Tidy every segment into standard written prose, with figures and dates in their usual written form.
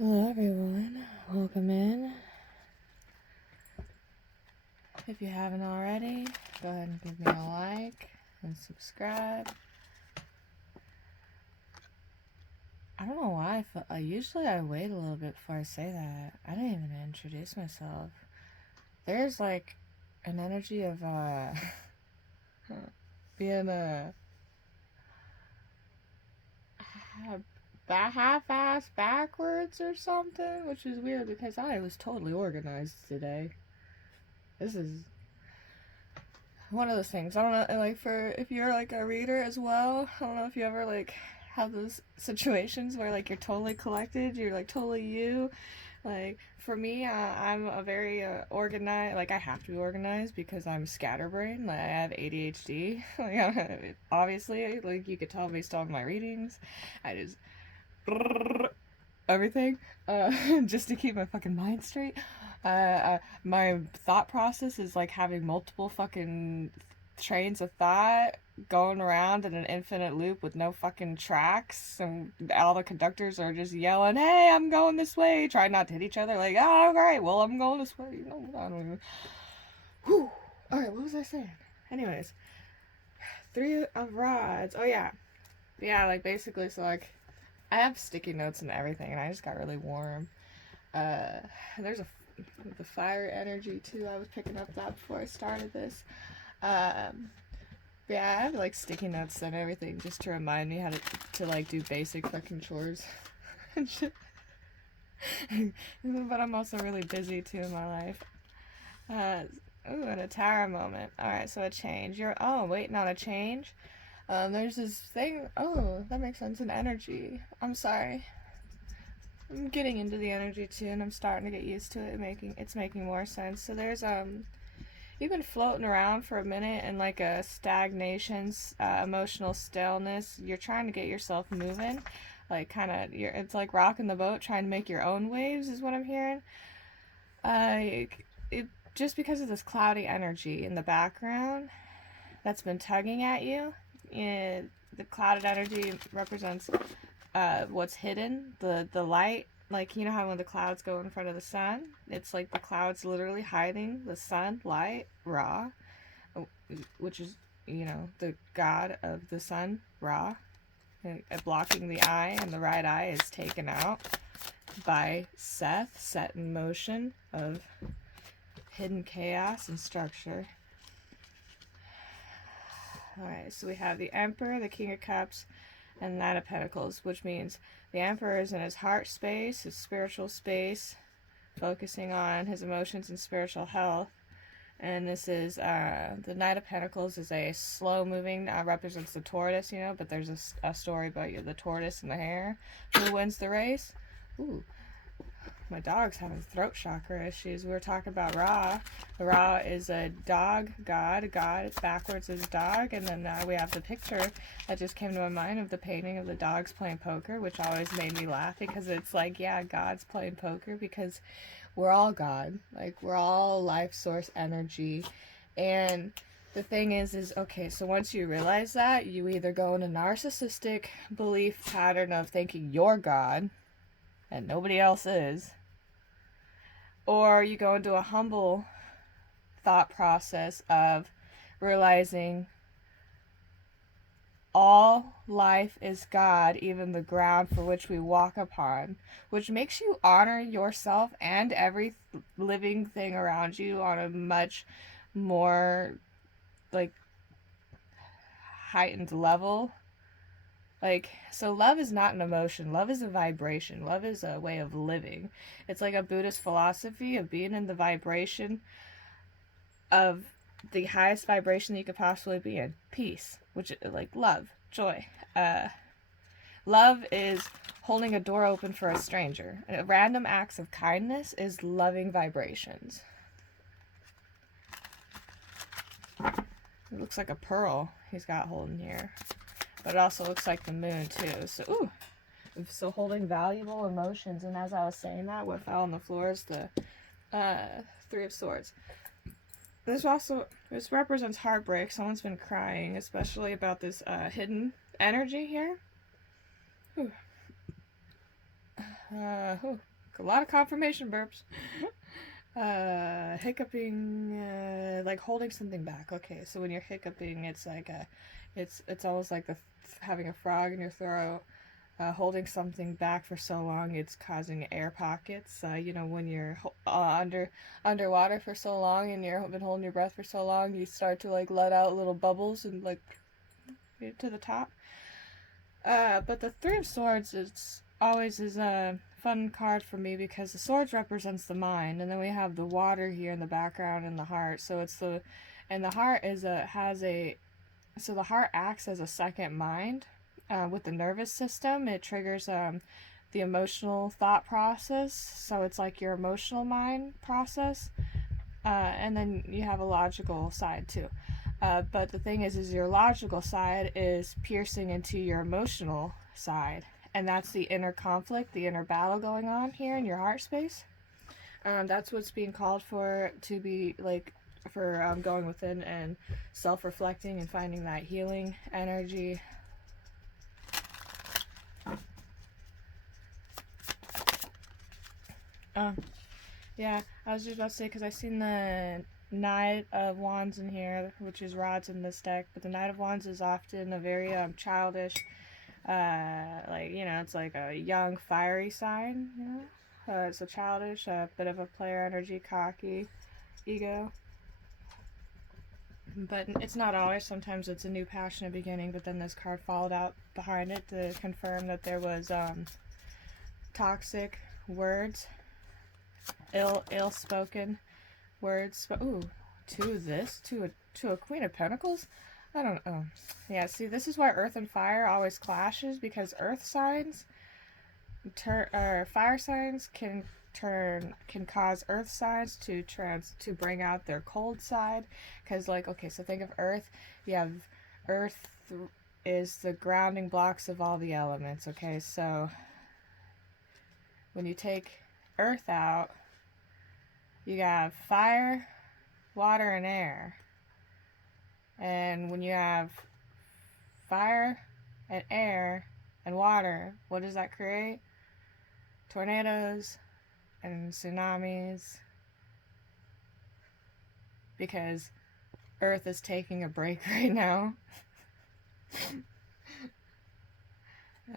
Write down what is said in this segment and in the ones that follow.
Hello everyone, welcome in. If you haven't already, go ahead and give me a like and subscribe. I don't know why, usually I wait a little bit before I say that. I didn't even introduce myself. There's like an energy of being half-ass backwards or something, which is weird because I was totally organized today. This is one of those things. I don't know, like, for if you're like a reader as well, I don't know if you ever like have those situations where like you're totally collected, you're like totally you. Like for me, I'm a very organized. Like I have to be organized because I'm scatterbrained. Like I have ADHD. Like obviously, like you could tell based on my readings, I just everything, just to keep my fucking mind straight. My thought process is like having multiple fucking trains of thought going around in an infinite loop with no fucking tracks, and all the conductors are just yelling, "Hey, I'm going this way!" Trying not to hit each other. Like, "Oh, all right, well, I'm going this way." You know, I don't even. Whew. All right, what was I saying? Anyways, three of rods. Oh yeah, yeah. Like basically, so like I have sticky notes and everything, and I just got really warm. There's the fire energy too. I was picking up that before I started this. Um, yeah, I have like sticky notes and everything just to remind me how to like do basic fucking chores and shit. But I'm also really busy too in my life. Ooh, and a tower moment. All right, so a change. You're waiting on a change. There's this thing. Oh, that makes sense. An energy. I'm sorry. I'm getting into the energy too, and I'm starting to get used to it. It's making more sense. So there's you've been floating around for a minute in like a stagnation, emotional staleness. You're trying to get yourself moving, like kind of. It's like rocking the boat, trying to make your own waves, is what I'm hearing. It just because of this cloudy energy in the background that's been tugging at you. The clouded energy represents what's hidden, the light. Like, you know how when the clouds go in front of the sun, it's like the clouds literally hiding the sun, light, Ra, which is, the god of the sun, Ra, blocking the eye, and the right eye is taken out by Seth, set in motion of hidden chaos and structure. Alright, so we have the Emperor, the King of Cups, and Knight of Pentacles, which means the Emperor is in his heart space, his spiritual space, focusing on his emotions and spiritual health. And this is, the Knight of Pentacles is a slow moving, represents the tortoise, but there's a story about the tortoise and the hare. Who wins the race? Ooh. My dog's having throat chakra issues. We were talking about Ra. Ra is a dog god. God backwards is dog. And then we have the picture that just came to my mind of the painting of the dogs playing poker, which always made me laugh because it's like, yeah, God's playing poker because we're all God. Like, we're all life source energy. And the thing is okay, so once you realize that, you either go in a narcissistic belief pattern of thinking you're God and nobody else is, or you go into a humble thought process of realizing all life is God, even the ground for which we walk upon, which makes you honor yourself and every living thing around you on a much more like heightened level. Like, so love is not an emotion. Love is a vibration. Love is a way of living. It's like a Buddhist philosophy of being in the vibration of the highest vibration that you could possibly be in. Peace, which is like love, joy. Love is holding a door open for a stranger. Random acts of kindness is loving vibrations. It looks like a pearl he's got holding here. But it also looks like the moon too. So holding valuable emotions. And as I was saying that, what fell on the floor is the Three of Swords. This represents heartbreak. Someone's been crying, especially about this hidden energy here. A lot of confirmation burps. Hiccuping, like holding something back. Okay, so when you're hiccuping, it's like it's almost like having a frog in your throat. Holding something back for so long, it's causing air pockets. When you're underwater for so long and you've been holding your breath for so long, you start to like let out little bubbles and like to the top. But the Three of Swords is a fun card for me because the swords represents the mind, and then we have the water here in the background and the heart. So the heart so the heart acts as a second mind. With the nervous system, it triggers the emotional thought process. So it's like your emotional mind process, and then you have a logical side too. But the thing is your logical side is piercing into your emotional side, and that's the inner conflict, the inner battle going on here in your heart space. That's what's being called for to be like for going within and self-reflecting and finding that healing energy. Yeah, I was just about to say, because I seen the Knight of Wands in here, which is rods in this deck, but the Knight of Wands is often a very childish, it's like a young, fiery sign, it's a childish, bit of a player energy, cocky, ego. But it's not always. Sometimes it's a new passionate beginning, but then this card followed out behind it to confirm that there was toxic words, ill-spoken words. Ooh, to a Queen of Pentacles. I don't know. Yeah, see, this is why Earth and Fire always clashes, because Earth signs fire signs can cause Earth signs to bring out their cold side. Because so think of Earth. You have Earth is the grounding blocks of all the elements. Okay, so when you take Earth out, you have fire, water, and air. And when you have fire and air and water, what does that create? Tornadoes and tsunamis. Because Earth is taking a break right now.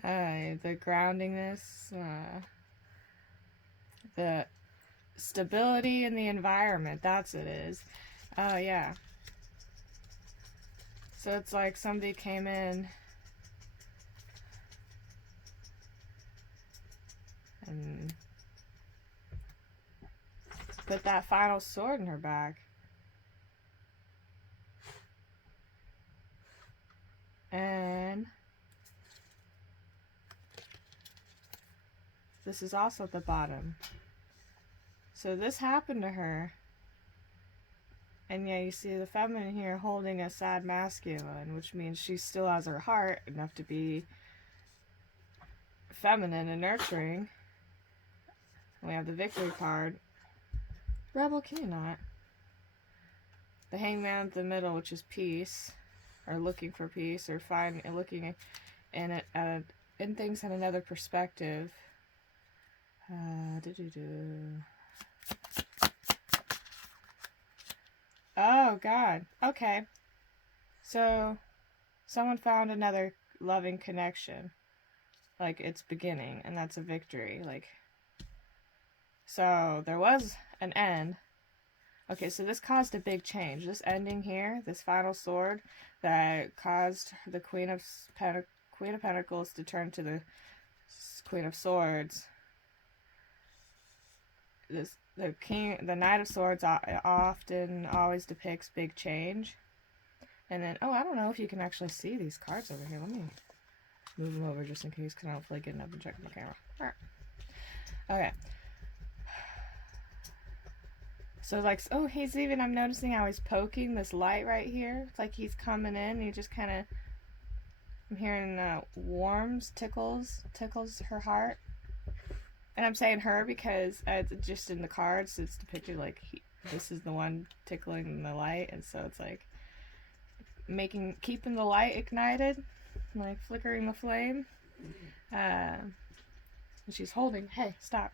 The groundingness, the stability in the environment, that's it is. Oh, yeah. So it's like somebody came in and put that final sword in her back. And this is also at the bottom. So this happened to her. And yeah, you see the feminine here holding a sad masculine, which means she still has her heart enough to be feminine and nurturing. And we have the victory card. Rebel, can you not? The hangman at the middle, which is peace, or looking for peace, or looking in things at another perspective. Oh, God. Okay. So, someone found another loving connection. Like, it's beginning, and that's a victory. So, there was an end. Okay, so this caused a big change. This ending here, this final sword, that caused the Queen of Pentacles to turn to the Queen of Swords. The Knight of Swords often always depicts big change. And then, I don't know if you can actually see these cards over here. Let me move them over just in case, because I don't feel like getting up and checking the camera. Alright. Okay. So, I'm noticing how he's poking this light right here. It's like he's coming in, and he just kind of, I'm hearing tickles her heart. And I'm saying her because it's just in the cards, it's depicted this is the one tickling the light, and so it's like keeping the light ignited, like flickering the flame. And she's holding, hey, stop.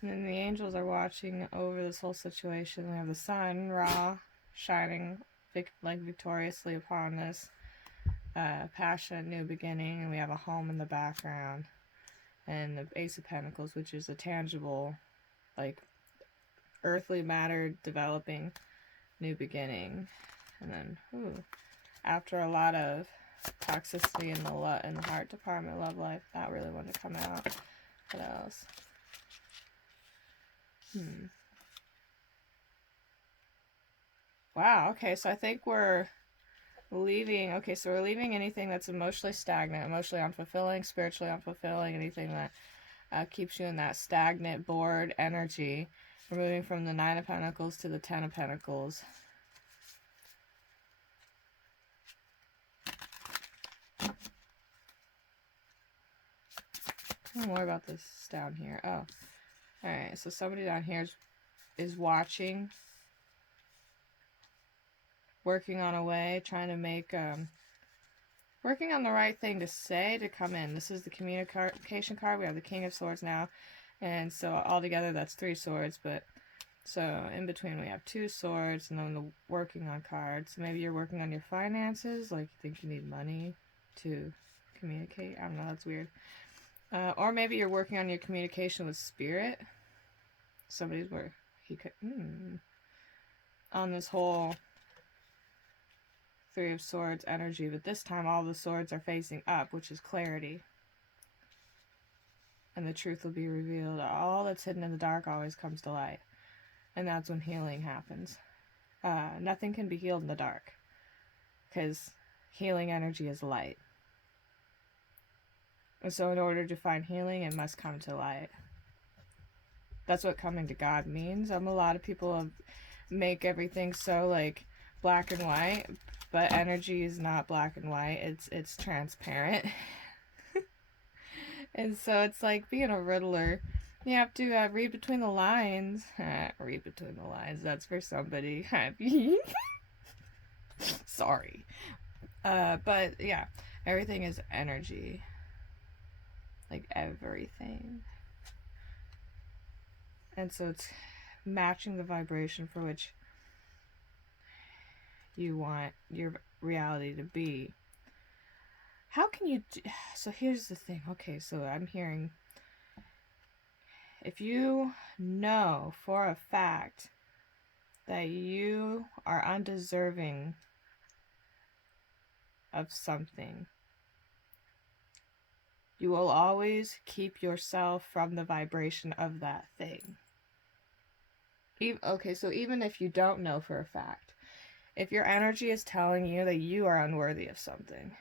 And the angels are watching over this whole situation. We have the sun, Ra, shining victoriously upon this passionate new beginning, and we have a home in the background, and the Ace of Pentacles, which is a tangible, like, earthly matter developing new beginning. And then, after a lot of toxicity in the heart department, love life, that really wanted to come out. What else? Wow, okay, so I think we're leaving, so we're leaving anything that's emotionally stagnant, emotionally unfulfilling, spiritually unfulfilling, anything that keeps you in that stagnant, bored energy. We're moving from the Nine of Pentacles to the Ten of Pentacles. More about this down here. Oh, alright, so somebody down here is watching, working on a way, trying to make, working on the right thing to say to come in. This is the communication card. We have the King of Swords now, and so altogether that's 3 swords, but so in between we have 2 swords, and then the working on card. So maybe you're working on your finances, like you think you need money to communicate. I don't know, that's weird. Or maybe you're working on your communication with spirit. Somebody's where he could on this whole 3 of Swords energy, but this time all the swords are facing up, which is clarity. And the truth will be revealed. All that's hidden in the dark always comes to light. And that's when healing happens. Nothing can be healed in the dark, because healing energy is light. And so in order to find healing, it must come to light. That's what coming to God means. A lot of people make everything so like black and white, but energy is not black and white. It's transparent. And so it's like being a riddler. You have to read between the lines. Read between the lines. That's for somebody. Sorry. But yeah, everything is energy. Like everything. And so it's matching the vibration for which you want your reality to be. How can you do... So here's the thing. Okay, so I'm hearing, if you know for a fact that you are undeserving of something, you will always keep yourself from the vibration of that thing. Okay, so even if you don't know for a fact, if your energy is telling you that you are unworthy of something,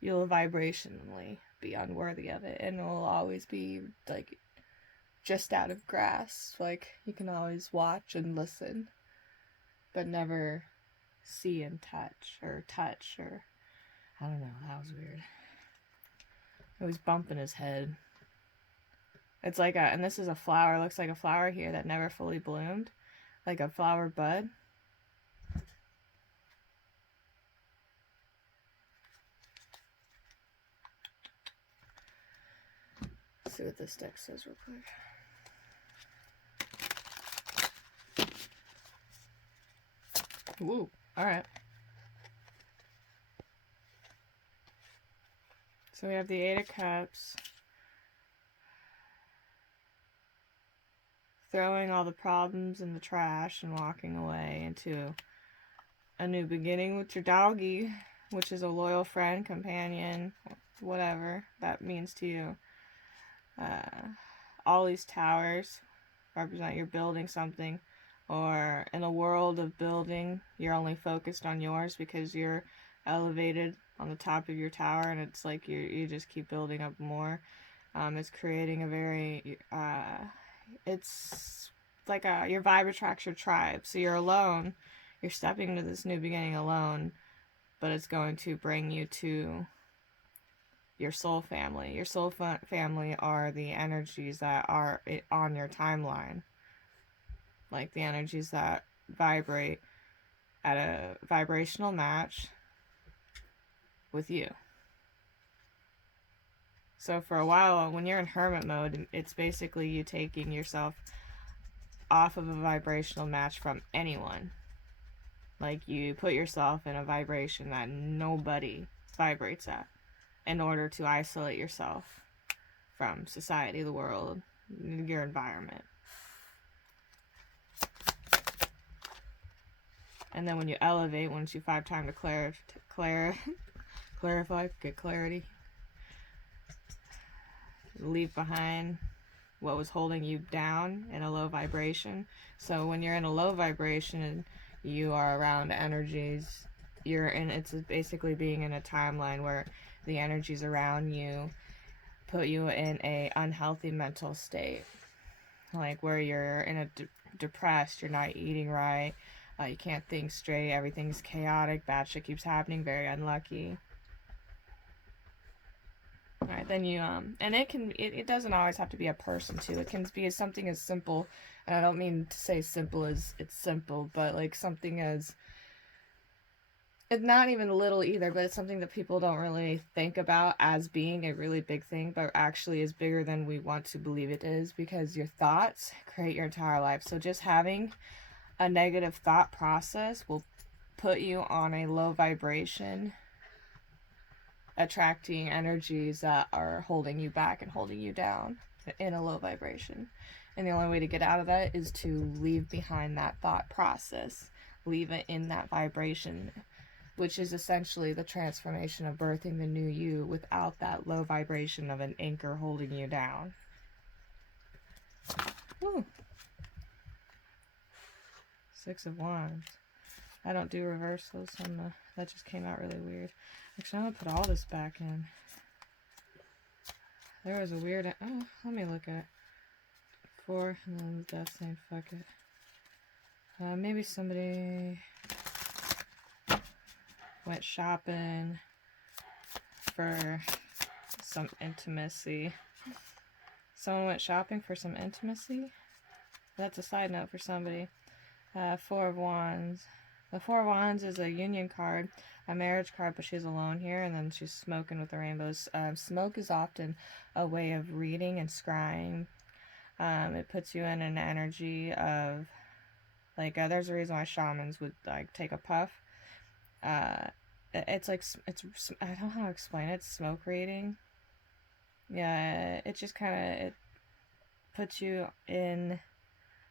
you'll vibrationally be unworthy of it, and it will always be like just out of grasp. Like you can always watch and listen, but never see and touch, or I don't know, that was weird. He was bumping his head. It's like and this is a flower, looks like a flower here that never fully bloomed, like a flower bud. Let's see what this deck says real quick. Woo, alright. So we have the 8 of Cups. Throwing all the problems in the trash and walking away into a new beginning with your doggy, which is a loyal friend, companion, whatever that means to you. All these towers represent you're building something, or in a world of building, you're only focused on yours because you're elevated on the top of your tower, and it's like you just keep building up more. It's creating a very it's like your vibe attracts your tribe. So you're alone, you're stepping into this new beginning alone, but it's going to bring you to your soul family. Your soul family are the energies that are on your timeline, like the energies that vibrate at a vibrational match with you. So for a while, when you're in hermit mode, it's basically you taking yourself off of a vibrational match from anyone. Like, you put yourself in a vibration that nobody vibrates at in order to isolate yourself from society, the world, your environment. And then when you elevate, once you 5 time to clarify, get clarity, leave behind what was holding you down in a low vibration. So when you're in a low vibration and you are around energies, it's basically being in a timeline where the energies around you put you in a unhealthy mental state, like where you're in a depressed, you're not eating right, you can't think straight, everything's chaotic, bad shit keeps happening, very unlucky. Alright, then you, and it doesn't always have to be a person, too. It can be something as simple, and I don't mean to say simple as it's simple, but like something as, it's not even little either, but it's something that people don't really think about as being a really big thing, but actually is bigger than we want to believe it is, because your thoughts create your entire life. So just having a negative thought process will put you on a low vibration, attracting energies that are holding you back and holding you down in a low vibration. And the only way to get out of that is to leave behind that thought process, leave it in that vibration, which is essentially the transformation of birthing the new you without that low vibration of an anchor holding you down. Woo. 6 of Wands. I don't do reversals, so that just came out really weird. Actually, I'm going to put all this back in. There was a weird... Oh, let me look at it. 4, and then the death saying fuck it. Maybe somebody went shopping for some intimacy. Someone went shopping for some intimacy? That's a side note for somebody. 4 of Wands. The 4 of Wands is a union card, a marriage card, but she's alone here, and then she's smoking with the rainbows. Smoke is often a way of reading and scrying. It puts you in an energy of, like, there's a reason why shamans would, like, take a puff. It's like, I don't know how to explain it. It's smoke reading. Yeah, it just kind of, it puts you in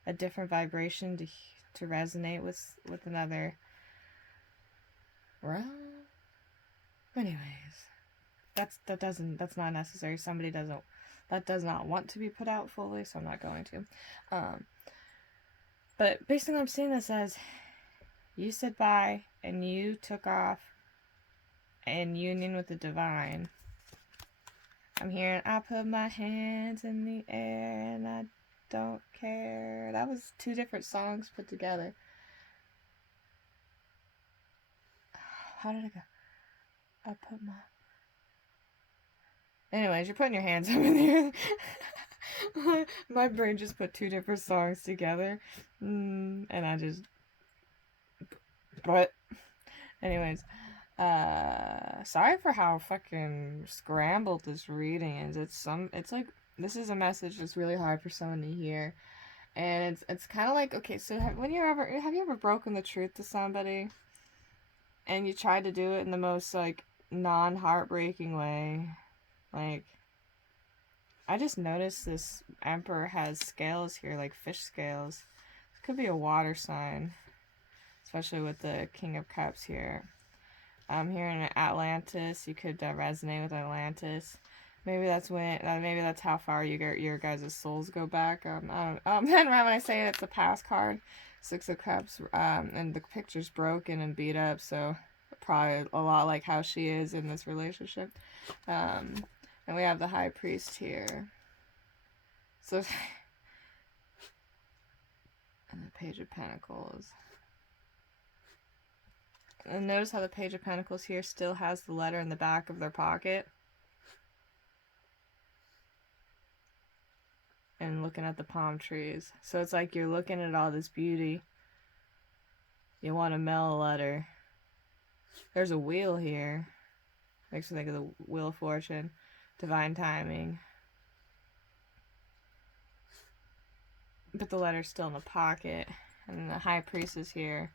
a different vibration to resonate with another. Well, anyways, that's not necessary. Somebody does not want to be put out fully, so I'm not going to. But basically I'm seeing this as you said bye and you took off in union with the divine. I'm hearing I put my hands in the air and I don't care. That was 2 different songs put together. How did it go? I put my... Anyways, you're putting your hands up in the air. My brain just put 2 different songs together. And I just... But... Anyways. Sorry for how fucking scrambled this reading is. It's like... This is a message that's really hard for someone to hear. And it's kind of like... Okay, so have you ever broken the truth to somebody? And you tried to do it in the most, like, non-heartbreaking way. Like, I just noticed this Emperor has scales here, like fish scales. This could be a water sign, especially with the King of Cups here. Here in Atlantis, you could resonate with Atlantis. Maybe that's how far your guys' souls go back. Then when I say it's a past card, 6 of Cups, and the picture's broken and beat up, so probably a lot like how she is in this relationship. And we have the High Priest here. So, and the Page of Pentacles. And notice how the Page of Pentacles here still has the letter in the back of their pocket. And looking at the palm trees. So it's like you're looking at all this beauty. You want to mail a letter. There's a wheel here. Makes me think of the Wheel of Fortune. divine timing. But the letter's still in the pocket. And then the High Priest is here.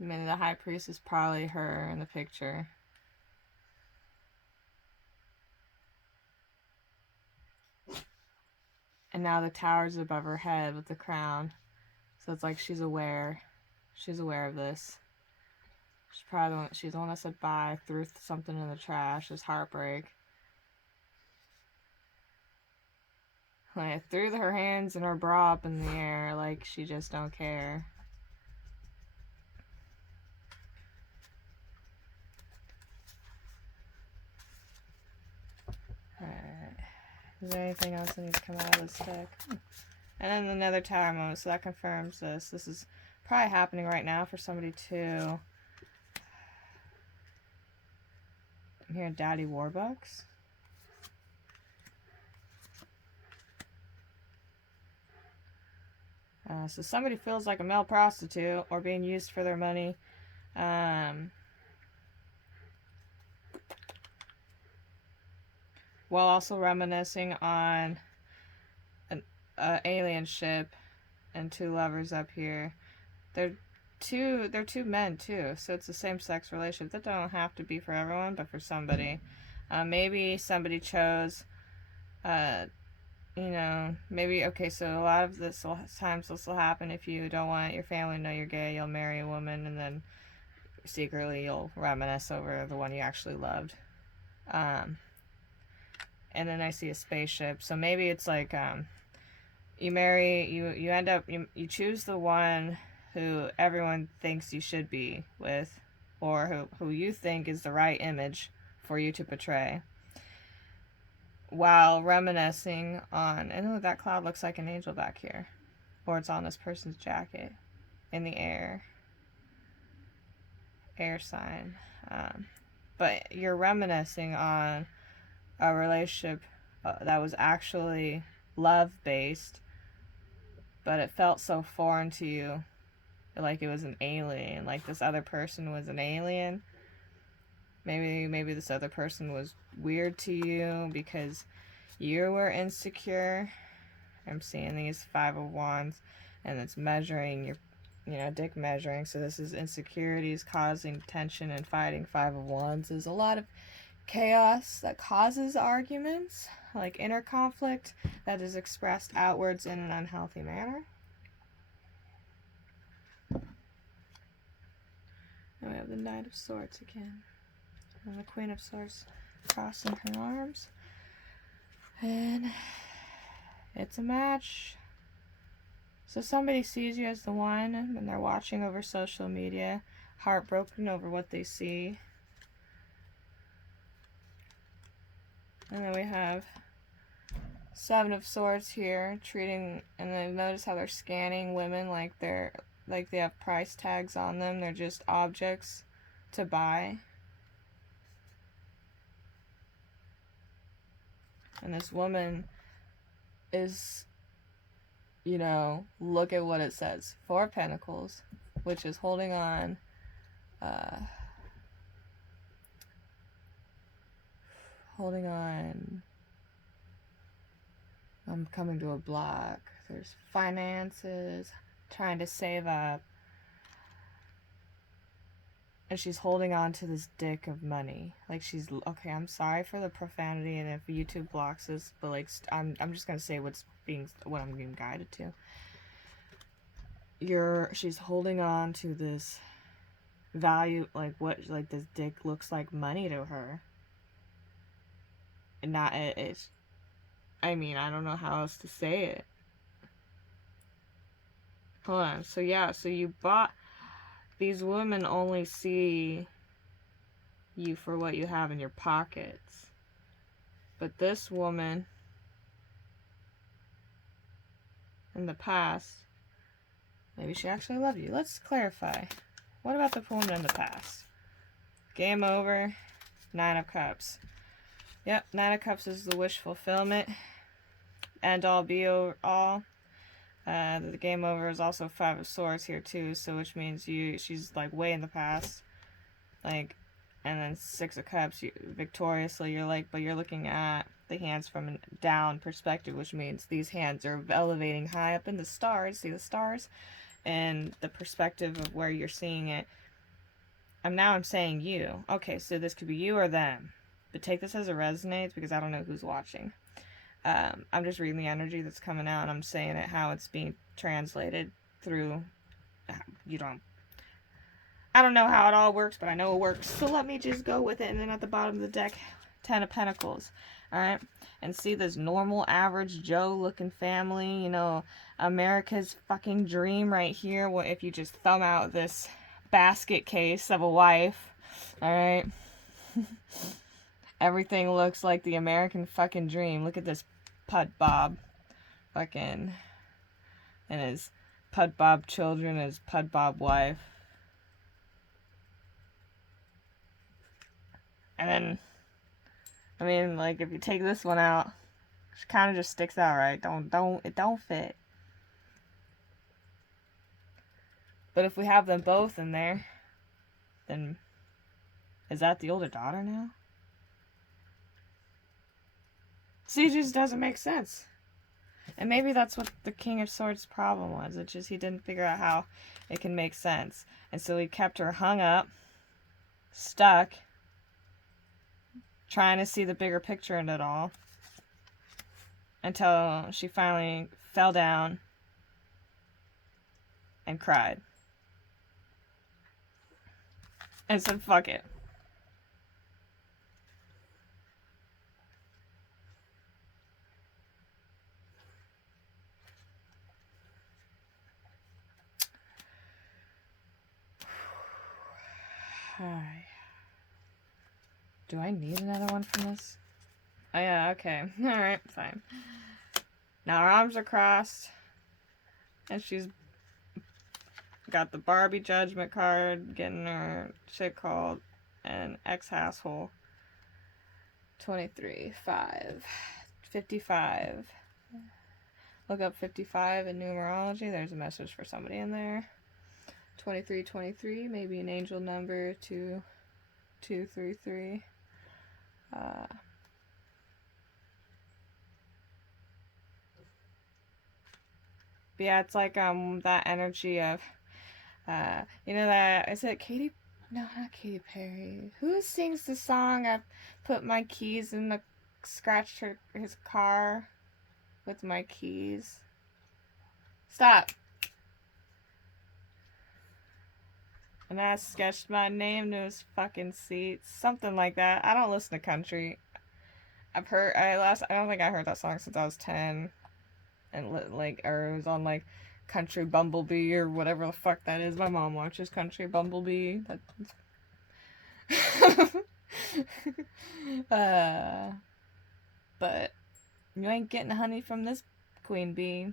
I mean, the High Priest is probably her in the picture. And now the tower's above her head with the crown. So it's like she's aware. She's aware of this. She's probably the one, she's the one that said bye, threw something in the trash. It's heartbreak. Like, threw her hands and her bra up in the air like she just don't care. Alright. Is there anything else that needs to come out of this deck? And then another tower moment, so that confirms this. This is probably happening right now for somebody too. I'm hearing Daddy Warbucks. So somebody feels like a male prostitute or being used for their money. While also reminiscing on an alien ship and two lovers up here. They're two men too, so it's a same-sex relationship. That don't have to be for everyone, but for somebody. Maybe somebody chose, you know, maybe, okay, so a lot of this times this will happen if you don't want your family to know you're gay. You'll marry a woman and then secretly you'll reminisce over the one you actually loved. And then I see a spaceship, so maybe it's like, you marry, you end up, you choose the one who everyone thinks you should be with, or who you think is the right image for you to portray, while reminiscing on, and oh, that cloud looks like an angel back here, or it's on this person's jacket, in the air sign, but you're reminiscing on a relationship that was actually love-based, but it felt so foreign to you, like it was an alien, like this other person was an alien. Maybe this other person was weird to you because you were insecure. I'm seeing these Five of Wands, and it's measuring your, you know, dick measuring. So this is insecurities causing tension and fighting. Five of Wands is a lot of chaos that causes arguments, like inner conflict that is expressed outwards in an unhealthy manner. And we have the Knight of Swords again. And the Queen of Swords crossing her arms. And it's a match. So somebody sees you as the one, and they're watching over social media, heartbroken over what they see. And then we have Seven of Swords here, treating, and then notice how they're scanning women like they have price tags on them. They're just objects to buy. And this woman is, you know, look at what it says. Four of Pentacles, which is holding on. Holding on. I'm coming to a block. There's finances, trying to save up. And she's holding on to this dick of money. Like she's, okay, I'm sorry for the profanity and if YouTube blocks this, but like, I'm just gonna say what I'm being guided to. She's holding on to this value, like this dick looks like money to her. And I mean, I don't know how else to say it. Hold on. So yeah, so you bought, these women only see you for what you have in your pockets. But this woman, in the past, maybe she actually loved you. Let's clarify. What about the woman in the past? Game over. Nine of Cups. Yep, Nine of Cups is the wish fulfillment. End all, be all. The game over is also Five of Swords here too, so which means she's like way in the past. Like, And then Six of Cups, victoriously, you're like, but you're looking at the hands from a down perspective, which means these hands are elevating high up in the stars. See the stars? And the perspective of where you're seeing it. I'm saying you. Okay, so this could be you or them. But take this as it resonates, because I don't know who's watching. I'm just reading the energy that's coming out, and I'm saying it how it's being translated through. I don't know how it all works, but I know it works. So let me just go with it. And then at the bottom of the deck, 10 of Pentacles. Alright? And see this normal, average Joe looking family. You know, America's fucking dream right here. What if you just thumb out this basket case of a wife? Alright? Everything looks like the American fucking dream. Look at this Pud Bob. Fucking. And his Pud Bob children, his Pud Bob wife. And then, I mean, like, if you take this one out, it kind of just sticks out, right? It don't fit. But if we have them both in there, then is that the older daughter now? See, it just doesn't make sense. And maybe that's what the King of Swords' problem was. It's just he didn't figure out how it can make sense. And so he kept her hung up, stuck, trying to see the bigger picture in it all, until she finally fell down and cried. And said, fuck it. Hi. Do I need another one from this? Oh yeah, okay. Alright, fine. Now her arms are crossed. And she's got the Barbie judgment card, getting her shit called an ex-asshole. 23, 5, 55. Look up 55 in numerology. There's a message for somebody in there. 23, 23, maybe an angel number, 2, 2, 3, 3. But yeah, it's like that energy of you know that, is it Katy? No, not Katy Perry. Who sings the song I put my keys in the scratched his car with my keys? Stop. And I sketched my name to his fucking seat. Something like that. I don't listen to country. I don't think I heard that song since I was 10. And like, or it was on like Country Bumblebee or whatever the fuck that is. My mom watches Country Bumblebee. But you ain't getting honey from this queen bee.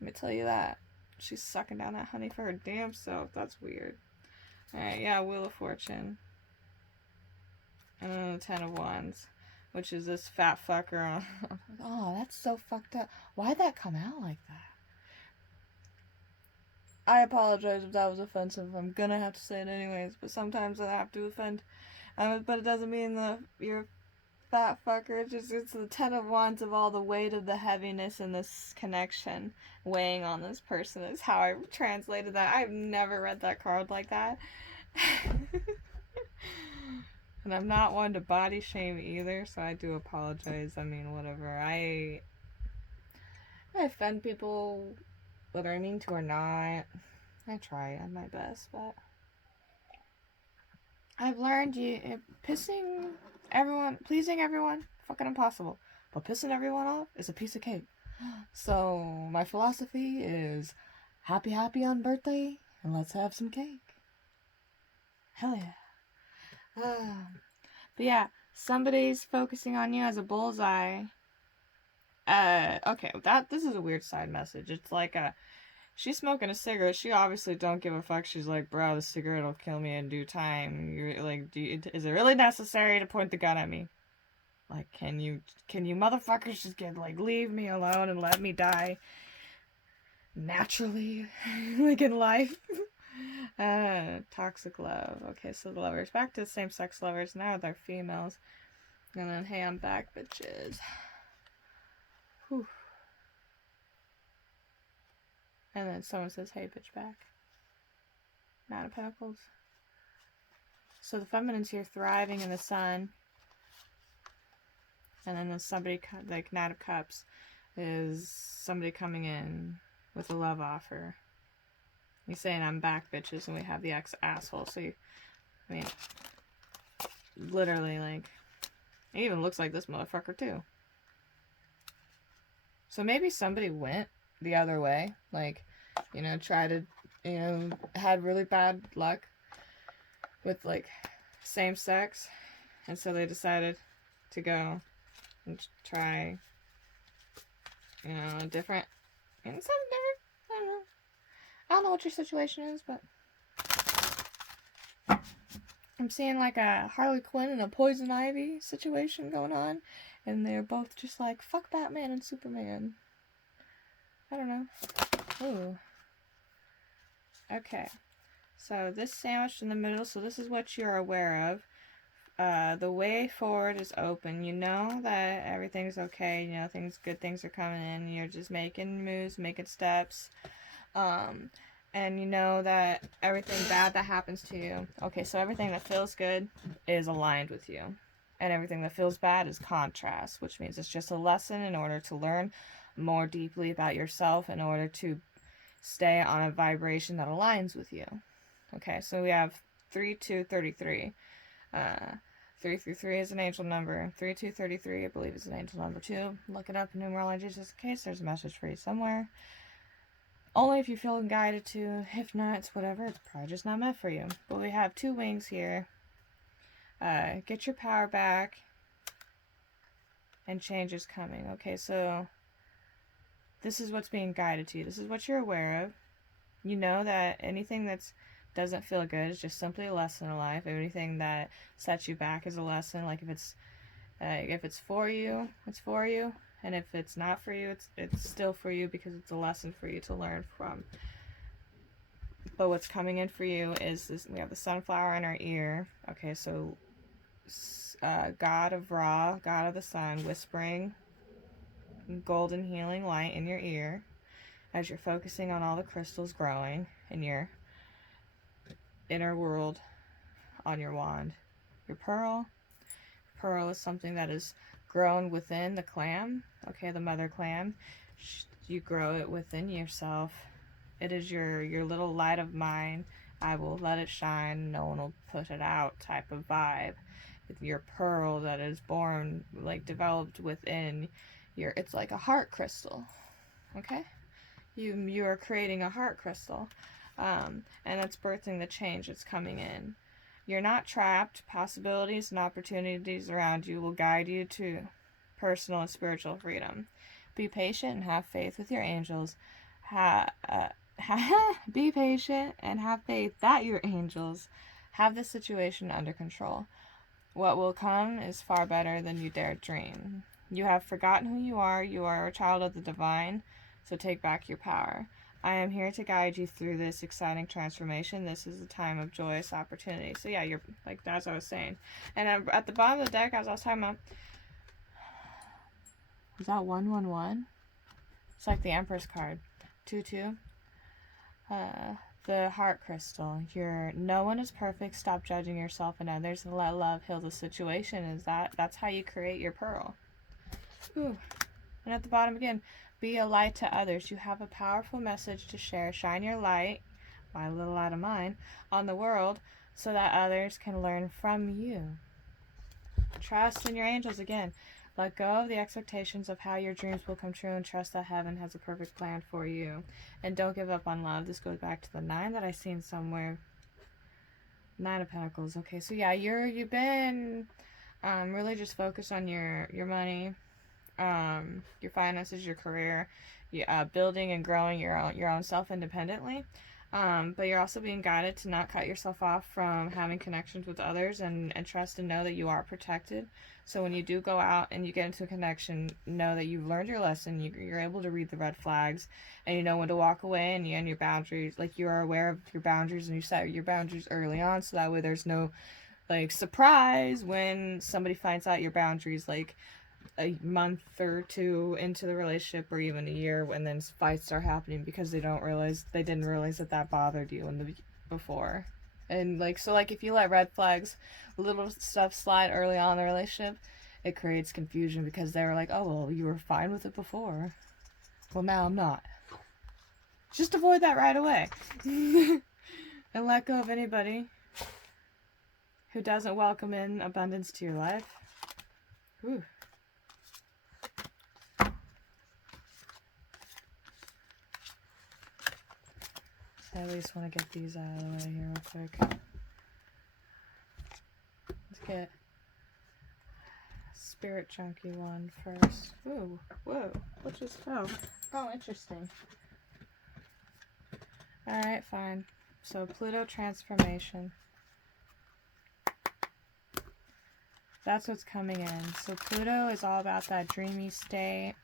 Let me tell you that. She's sucking down that honey for her damn self. That's weird. Alright, yeah, Wheel of Fortune. And then the 10 of Wands, which is this fat fucker. Oh, that's so fucked up. Why'd that come out like that? I apologize if that was offensive. I'm gonna have to say it anyways, but sometimes I have to offend. But it doesn't mean that you're fat fucker. It's the 10 of Wands of all the weight of the heaviness and this connection weighing on this person is how I translated that. I've never read that card like that. And I'm not one to body shame either, so I do apologize. I mean, whatever. I offend people whether I mean to or not. I try my best, but I've learned pleasing everyone, fucking impossible. But pissing everyone off is a piece of cake. So my philosophy is happy on birthday and let's have some cake. Hell yeah. But yeah, somebody's focusing on you as a bullseye. Okay, this is a weird side message. It's like she's smoking a cigarette. She obviously don't give a fuck. She's like, bro, the cigarette will kill me in due time. You're like, is it really necessary to point the gun at me? Like, can you motherfuckers just leave me alone and let me die naturally, like in life? Toxic love. Okay, so the lovers. Back to the same-sex lovers. Now they're females. And then, hey, I'm back, bitches. Whew. And then someone says, hey, bitch, back. Nine of Pentacles. So the feminine's here thriving in the sun. And then there's somebody, like Knight of Cups, is somebody coming in with a love offer. He's saying, I'm back, bitches, and we have the ex-asshole. So, I mean, literally, like, it even looks like this motherfucker, too. So maybe somebody went the other way. Like, you know, tried to, you know, had really bad luck with, like, same sex. And so they decided to go and try, you know, different, and something different. I don't know. I don't know what your situation is, but I'm seeing like a Harley Quinn and a Poison Ivy situation going on, and they're both just like, fuck Batman and Superman. I don't know. Ooh. Okay. So this sandwiched in the middle, so this is what you're aware of. The way forward is open. You know that everything's okay. You know good things are coming in. You're just making moves, making steps. And you know that everything bad that happens to you. Okay, so everything that feels good is aligned with you. And everything that feels bad is contrast, which means it's just a lesson in order to learn more deeply about yourself in order to stay on a vibration that aligns with you. Okay, so we have 3233. 333 is an angel number. 3233, I believe, is an angel number too. Look it up in numerology just in case there's a message for you somewhere. Only if you feel guided to. If not, it's whatever. It's probably just not meant for you. But we have two wings here. Get your power back. And change is coming. Okay, so this is what's being guided to you. This is what you're aware of. You know that anything that doesn't feel good is just simply a lesson in life. Anything that sets you back is a lesson. Like if it's for you, it's for you. And if it's not for you, it's still for you because it's a lesson for you to learn from. But what's coming in for you is this. We have the sunflower in our ear. Okay, so God of Ra, God of the sun, whispering golden healing light in your ear as you're focusing on all the crystals growing in your inner world on your wand. Your pearl. Pearl is something that is grown within the clam. Okay, the mother clam. You grow it within yourself. It is your little light of mine. I will let it shine. No one will put it out type of vibe. It's your pearl that is born, like developed within your. It's like a heart crystal. Okay, you are creating a heart crystal, and that's birthing the change that's coming in. You're not trapped. Possibilities and opportunities around you will guide you to personal and spiritual freedom. Be patient and have faith with your angels. Be patient and have faith that your angels have the situation under control. What will come is far better than you dared dream. You have forgotten who you are. You are a child of the divine, so take back your power. I am here to guide you through this exciting transformation. This is a time of joyous opportunity. So yeah, you're like, as I was saying. And at the bottom of the deck, as I was talking about, was that 111? It's like the Empress card. 22. The heart crystal. No one is perfect. Stop judging yourself and others and let love heal the situation. That's how you create your pearl. Ooh. And at the bottom again, be a light to others. You have a powerful message to share. Shine your light, my little light of mine, on the world so that others can learn from you. Trust in your angels again. Let go of the expectations of how your dreams will come true and trust that heaven has a perfect plan for you. And don't give up on love. This goes back to the 9 that I seen somewhere. 9 of Pentacles. Okay, so yeah, you've been really just focused on your money, your finances, your career, building and growing your own self independently. But you're also being guided to not cut yourself off from having connections with others, and trust and know that you are protected. So when you do go out and you get into a connection, know that you've learned your lesson. You're able to read the red flags, and you know when to walk away, and you end your boundaries. Like, you are aware of your boundaries, and you set your boundaries early on, so that way there's no like surprise when somebody finds out your boundaries, like a month or two into the relationship, or even a year, when then fights are happening because they didn't realize that bothered you in the before. And like, so like, if you let red flags, little stuff slide early on in the relationship, it creates confusion because they were like, oh well, you were fine with it before, well now I'm not. Just avoid that right away. And let go of anybody who doesn't welcome in abundance to your life. Whew. I at least want to get these out of the way here real quick. Let's get Spirit Junkie one first. Ooh, whoa, what just fell? Oh, interesting. Alright, fine. So, Pluto transformation. That's what's coming in. So, Pluto is all about that dreamy state,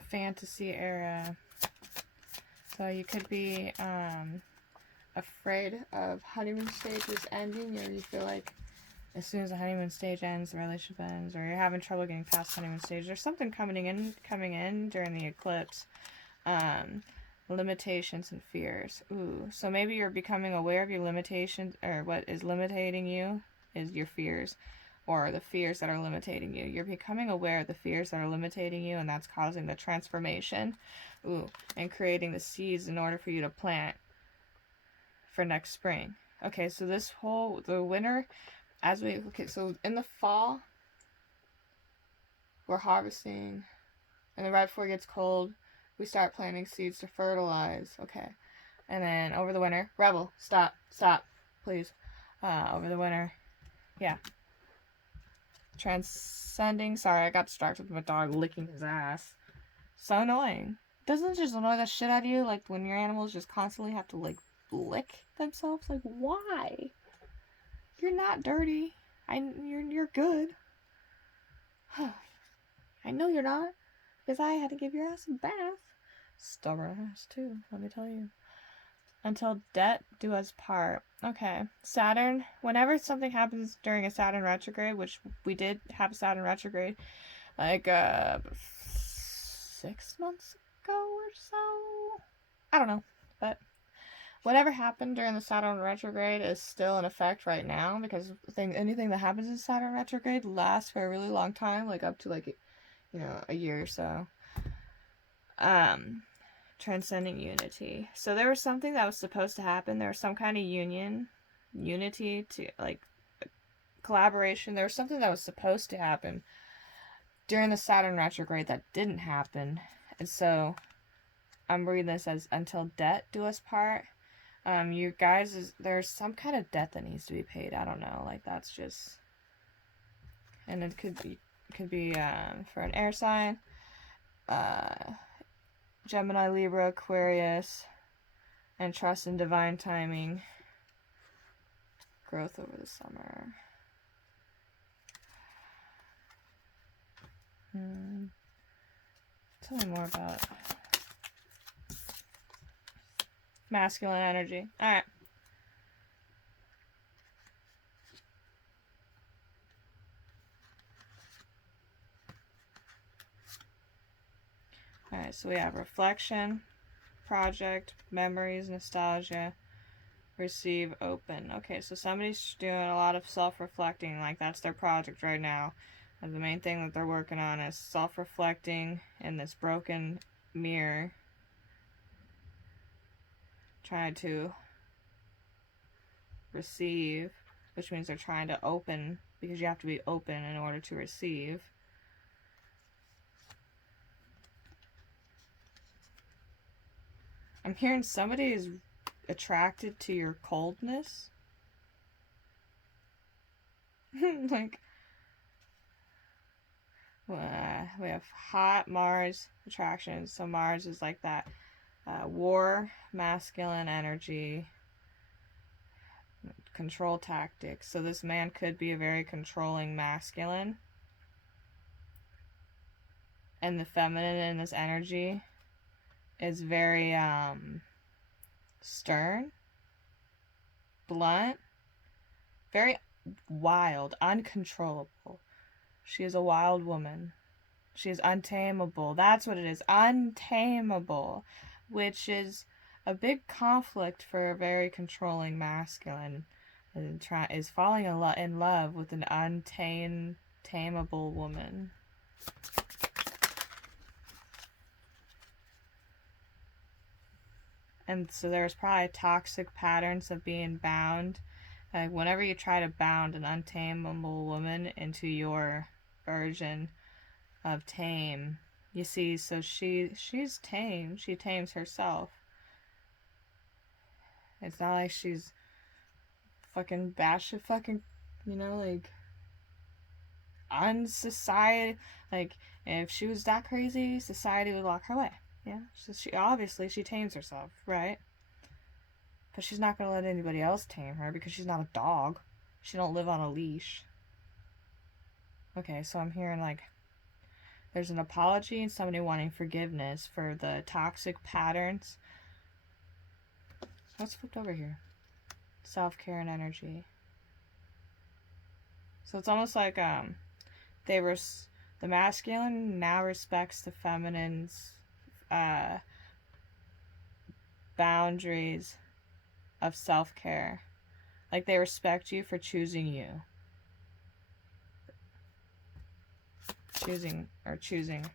fantasy era. So you could be afraid of honeymoon stages ending, or you feel like as soon as the honeymoon stage ends, the relationship ends, or you're having trouble getting past the honeymoon stage. There's something coming in during the eclipse. Limitations and fears. Ooh, so maybe you're becoming aware of your limitations, or what is limiting you is your fears, or the fears that are limiting you. You're becoming aware of the fears that are limiting you, and that's causing the transformation. Ooh, and creating the seeds in order for you to plant for next spring. Okay, so the winter, so in the fall, we're harvesting, and right before it gets cold, we start planting seeds to fertilize. Okay, and then over the winter, Rebel, stop, please. Over the winter, yeah. Transcending, sorry, I got distracted with my dog licking his ass. So annoying. Doesn't it just annoy the shit out of you? Like, when your animals just constantly have to, like, lick themselves? Like, why? You're not dirty. You're good. I know you're not, because I had to give your ass a bath. Stubborn ass, too, let me tell you. Until debt do us part. Okay. Saturn, whenever something happens during a Saturn retrograde, which we did have Saturn retrograde, like, 6 months ago or so? I don't know. But whatever happened during the Saturn retrograde is still in effect right now, because anything that happens in Saturn retrograde lasts for a really long time, like up to like, a year or so. Transcending unity. So there was something that was supposed to happen. There was some kind of unity to like collaboration. There was something that was supposed to happen during the Saturn retrograde that didn't happen. And so I'm reading this as until debt do us part. You guys, there's some kind of debt that needs to be paid. I don't know. Like, that's just, and it could be for an air sign, Gemini, Libra, Aquarius, and trust in divine timing. Growth over the summer. Tell me more about masculine energy. Alright. Alright, so we have reflection, project, memories, nostalgia, receive, open. Okay, so somebody's doing a lot of self-reflecting, like that's their project right now. And the main thing that they're working on is self-reflecting in this broken mirror. Trying to receive, which means they're trying to open, because you have to be open in order to receive. I'm hearing somebody is attracted to your coldness. Like, we have hot Mars attraction. So Mars is like that war, masculine energy, control tactics. So this man could be a very controlling masculine. And the feminine in this energy is very stern, blunt, very wild, uncontrollable. She is a wild woman. She is untamable. That's what it is. Untamable. Which is a big conflict for a very controlling masculine. Is falling in love with an untamable woman. And so there's probably toxic patterns of being bound. Like whenever you try to bound an untamable woman into your version of tame, you see, so she's tame. She tames herself. It's not like she's fucking batshit fucking, like unsociety. Like if she was that crazy, society would lock her away. Yeah, so she tames herself, right? But she's not gonna let anybody else tame her because she's not a dog. She don't live on a leash. Okay, so I'm hearing like there's an apology and somebody wanting forgiveness for the toxic patterns. What's flipped over here? Self-care and energy. So it's almost like the masculine now respects the feminine's boundaries of self-care. Like they respect you for choosing you. Choosing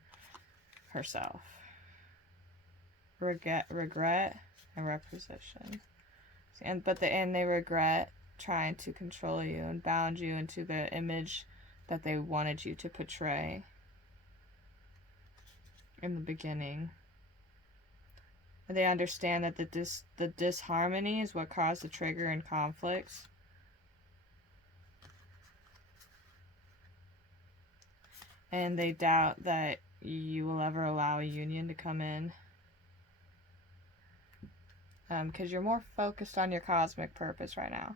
herself. Regret and reposition. And they regret trying to control you and bound you into the image that they wanted you to portray in the beginning. And they understand that the disharmony is what caused the trigger in conflicts. And they doubt that you will ever allow a union to come in. Because you're more focused on your cosmic purpose right now.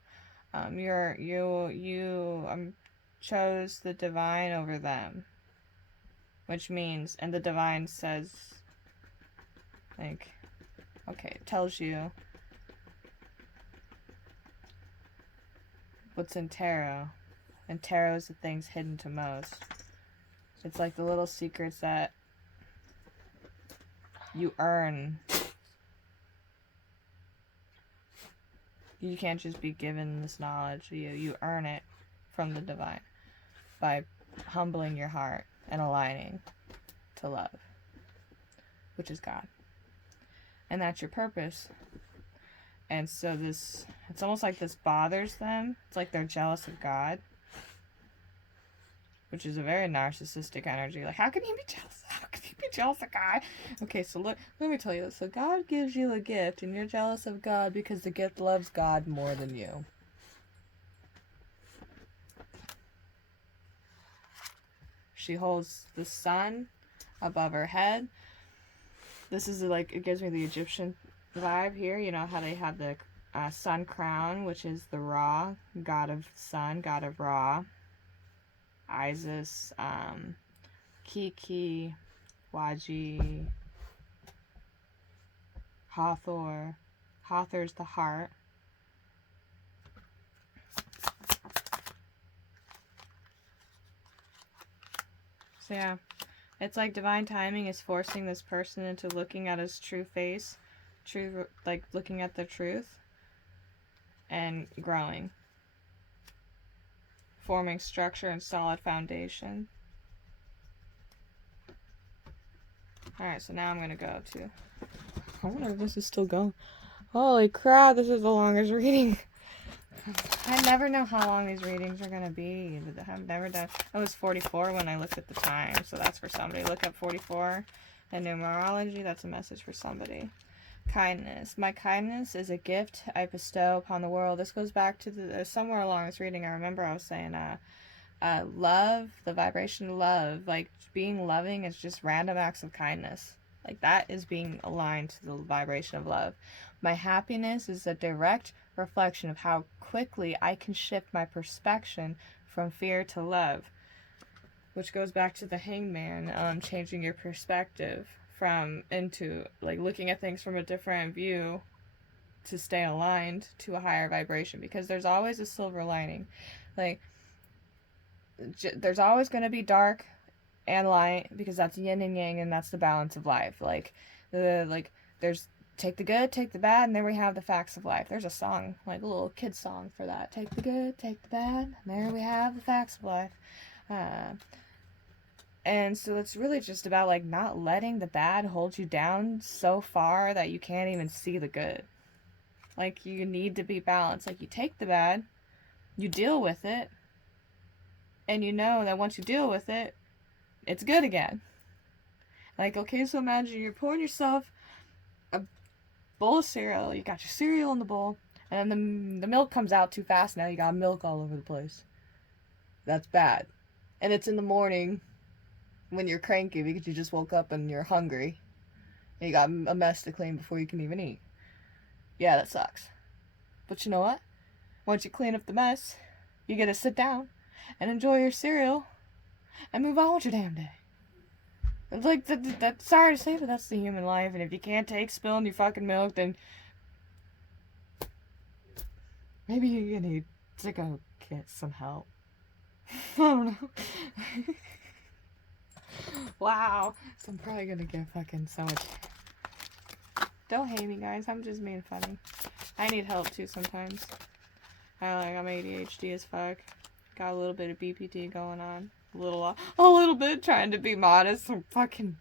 You chose the divine over them. Which means, and the divine says, like, okay, it tells you what's in tarot. And tarot is the things hidden to most. It's like the little secrets that you earn. You can't just be given this knowledge. You earn it from the divine by humbling your heart and aligning to love, which is God. And that's your purpose. And so it's almost like this bothers them. It's like they're jealous of God, which is a very narcissistic energy. Like, how can you be jealous? How can you be jealous of God? Okay, so let me tell you this. So God gives you a gift, and you're jealous of God because the gift loves God more than you. She holds the sun above her head. This is like, it gives me the Egyptian vibe here. You know how they have the sun crown, which is the Ra, god of sun, god of Ra. Isis, Kiki, Waji, Hathor. Hathor's the heart. So yeah, it's like divine timing is forcing this person into looking at his true face, like looking at the truth, and growing. Forming structure and solid foundation. Alright, so now I'm going to go to... I wonder if this is still going. Holy crap, this is the longest reading. I never know how long these readings are going to be. I've never done... I was 44 when I looked at the time, so that's for somebody. Look up 44 in numerology. That's a message for somebody. Kindness. My kindness is a gift I bestow upon the world. This goes back to somewhere along this reading. I remember I was saying love, the vibration of love, like being loving is just random acts of kindness. Like, that is being aligned to the vibration of love. My happiness is a direct reflection of how quickly I can shift my perspective from fear to love, which goes back to the hangman, changing your perspective from into, like, looking at things from a different view to stay aligned to a higher vibration, because there's always a silver lining. Like, there's always going to be dark and light, because that's yin and yang, and that's the balance of life. Like, there's take the good, take the bad, and then we have the facts of life. There's a song, like a little kid song for that. Take the good, take the bad, and there we have the facts of life. And so it's really just about, like, not letting the bad hold you down so far that you can't even see the good. Like, you need to be balanced. Like, you take the bad, you deal with it, and you know that once you deal with it, it's good again. Like, okay, so imagine you're pouring yourself a bowl of cereal. You got your cereal in the bowl, and then the milk comes out too fast. Now you got milk all over the place. That's bad. And it's in the morning when you're cranky because you just woke up and you're hungry. And you got a mess to clean before you can even eat. Yeah, that sucks. But you know what? Once you clean up the mess, you get to sit down and enjoy your cereal and move on with your damn day. It's like, that's sorry to say, but that's the human life. And if you can't take spilling your fucking milk, then maybe you need to go get some help. I don't know. Wow. So I'm probably gonna get fucking so much. Don't hate me, guys. I'm just being funny. I need help too sometimes. I'm ADHD as fuck. Got a little bit of BPD going on. A little bit, trying to be modest. I'm fucking,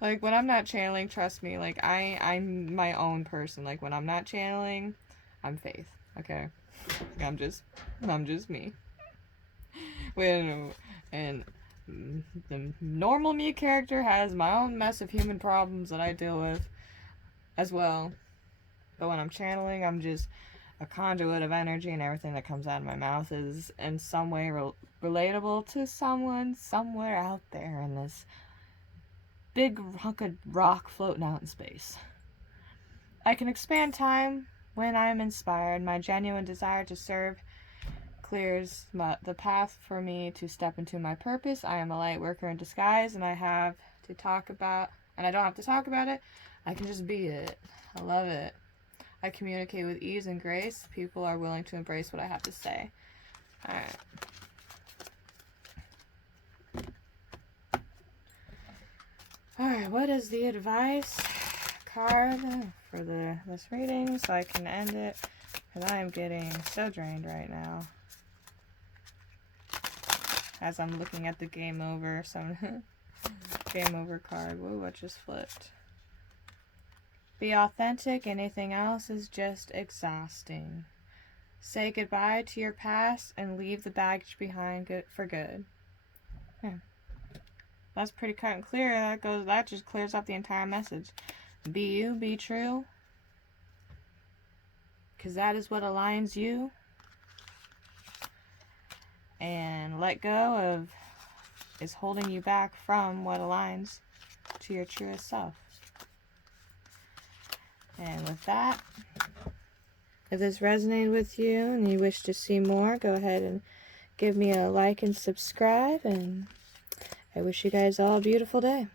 like, when I'm not channeling, trust me, like, I'm my own person. Like, when I'm not channeling, I'm Faith. Okay, I'm just me. And the normal me character has my own mess of human problems that I deal with as well. But when I'm channeling, I'm just a conduit of energy, and everything that comes out of my mouth is in some way relatable to someone somewhere out there in this big hunk of rock floating out in space. I can expand time when I am inspired. My genuine desire to serve clears the path for me to step into my purpose. I am a light worker in disguise, and I don't have to talk about it. I can just be it. I love it. I communicate with ease and grace. People are willing to embrace what I have to say. Alright. Alright, what is the advice card for this reading, so I can end it? Because I am getting so drained right now. As I'm looking at the game over, game over card. Whoa, what just flipped? Be authentic. Anything else is just exhausting. Say goodbye to your past and leave the baggage behind for good. Yeah. That's pretty cut and clear. That just clears up the entire message. Be you, be true. Because that is what aligns you. And let go is holding you back from what aligns to your truest self. And with that, if this resonated with you and you wish to see more, go ahead and give me a like and subscribe. And I wish you guys all a beautiful day.